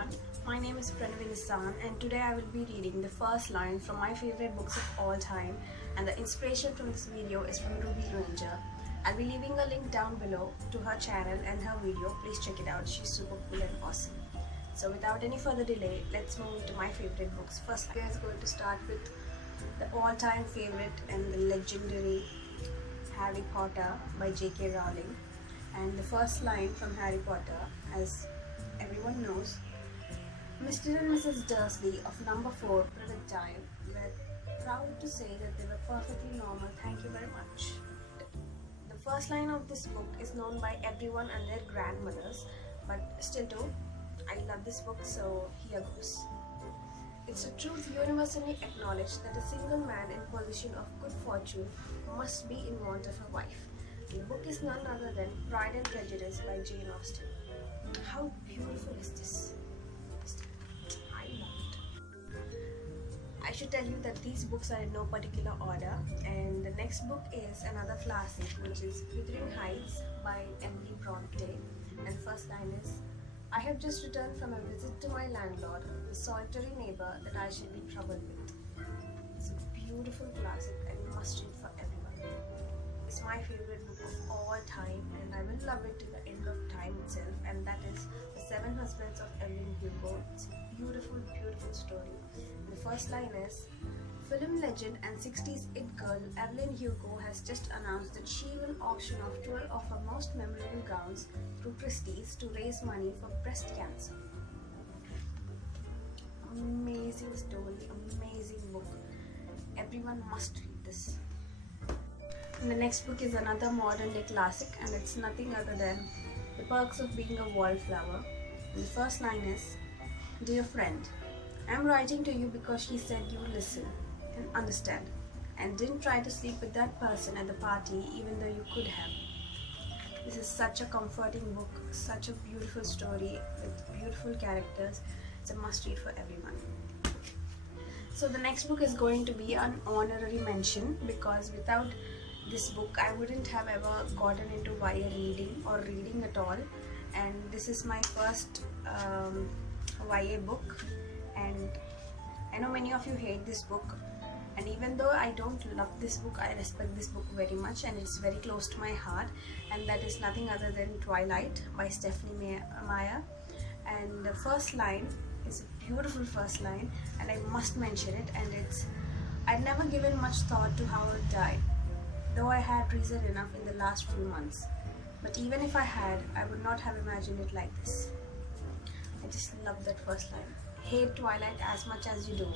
everyone, my name is Pranavi Nissan and today I will be reading the first line from my favorite books of all time, and the inspiration from this video is from Ruby Granger. I'll be leaving a link down below to her channel and her video. Please check it out, she's super cool and awesome. So without any further delay, let's move into my favorite books. First I is going to start with the all-time favorite and the legendary Harry Potter by J.K. Rowling. And the first line from Harry Potter, as everyone knows, Mr. and Mrs. Dursley of number 4 Privet Drive were proud to say that they were perfectly normal. Thank you very much. The first line of this book is known by everyone and their grandmothers, but still too, I love this book, so here goes. It's a truth universally acknowledged that a single man in position of good fortune must be in want of a wife. The book is none other than Pride and Prejudice by Jane Austen. How beautiful is this? I love it. I should tell you that these books are in no particular order, and the next book is another classic, which is Wuthering Heights by Emily Bronte. And the first line is, I have just returned from a visit to my landlord, the solitary neighbor that I shall be troubled with. It's a beautiful classic and must read for everyone. It's my favorite book of all time, and I will love it to the end of time itself, and that is The Seven Husbands of Evelyn Hugo. It's a beautiful, beautiful story. The first line is, film legend and 60s it girl Evelyn Hugo has just announced that she will auction off 12 of her most memorable gowns through Christie's to raise money for breast cancer. Amazing story, amazing book. Everyone must read this. And the next book is another modern day classic, and it's nothing other than The Perks of Being a Wallflower. And the first line is, Dear friend, I'm writing to you because she said you listen and understand and didn't try to sleep with that person at the party even though you could have. This is such a comforting book, such a beautiful story with beautiful characters. It's a must read for everyone. So the next book is going to be an honorary mention, because without this book I wouldn't have ever gotten into YA reading or reading at all, and this is my first YA book, and I know many of you hate this book, and even though I don't love this book, I respect this book very much, and it's very close to my heart, and that is nothing other than Twilight by Stephanie Meyer. And the first line is a beautiful first line, and I must mention it, and it's, I'd never given much thought to how it died, though I had reason enough in the last few months. But even if I had, I would not have imagined it like this. I just love that first line. Hate Twilight as much as you do,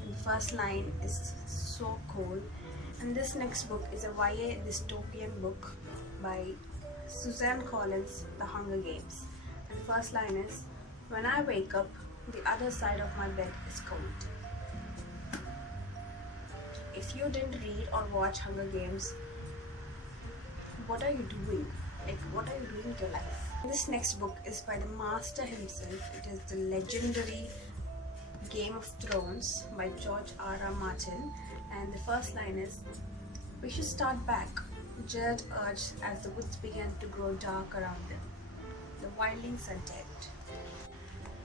and the first line is so cool. And this next book is a YA dystopian book by Suzanne Collins, The Hunger Games. And the first line is, when I wake up, the other side of my bed is cold. If you didn't read or watch Hunger Games, what are you doing? Like, what are you doing with your life? This next book is by the master himself. It is the legendary Game of Thrones by George R.R. Martin. And the first line is, we should start back, Jared urged as the woods began to grow dark around them. The wildlings are dead.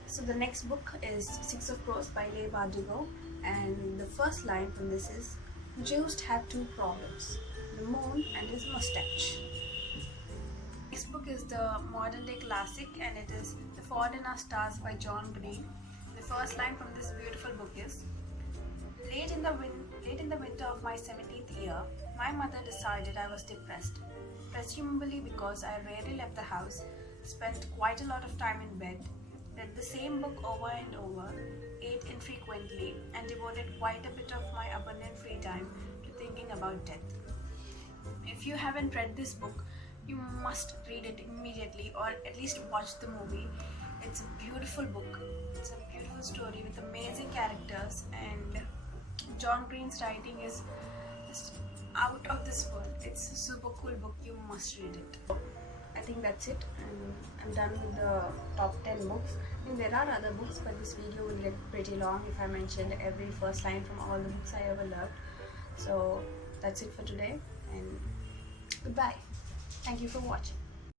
So the next book is Six of Crows by Leigh Bardugo, and the first line from this is, Joust had two problems, the moon and his mustache. Next book is the modern day classic, and it is The Fault in Our Stars by John Green. The first line from this beautiful book is, late in the winter of my 17th year, my mother decided I was depressed, presumably because I rarely left the house, spent quite a lot of time in bed, read the same book over and over, ate infrequently, and devoted quite a bit of my abundant free time to thinking about death. If you haven't read this book, you must read it immediately, or at least watch the movie. It's a beautiful book. It's a beautiful story with amazing characters, and John Green's writing is just out of this world. It's a super cool book. You must read it. I think that's it, and I'm done with the top 10 books. I mean, there are other books, but this video will get pretty long if I mentioned every first line from all the books I ever loved. So that's it for today, and goodbye. Thank you for watching.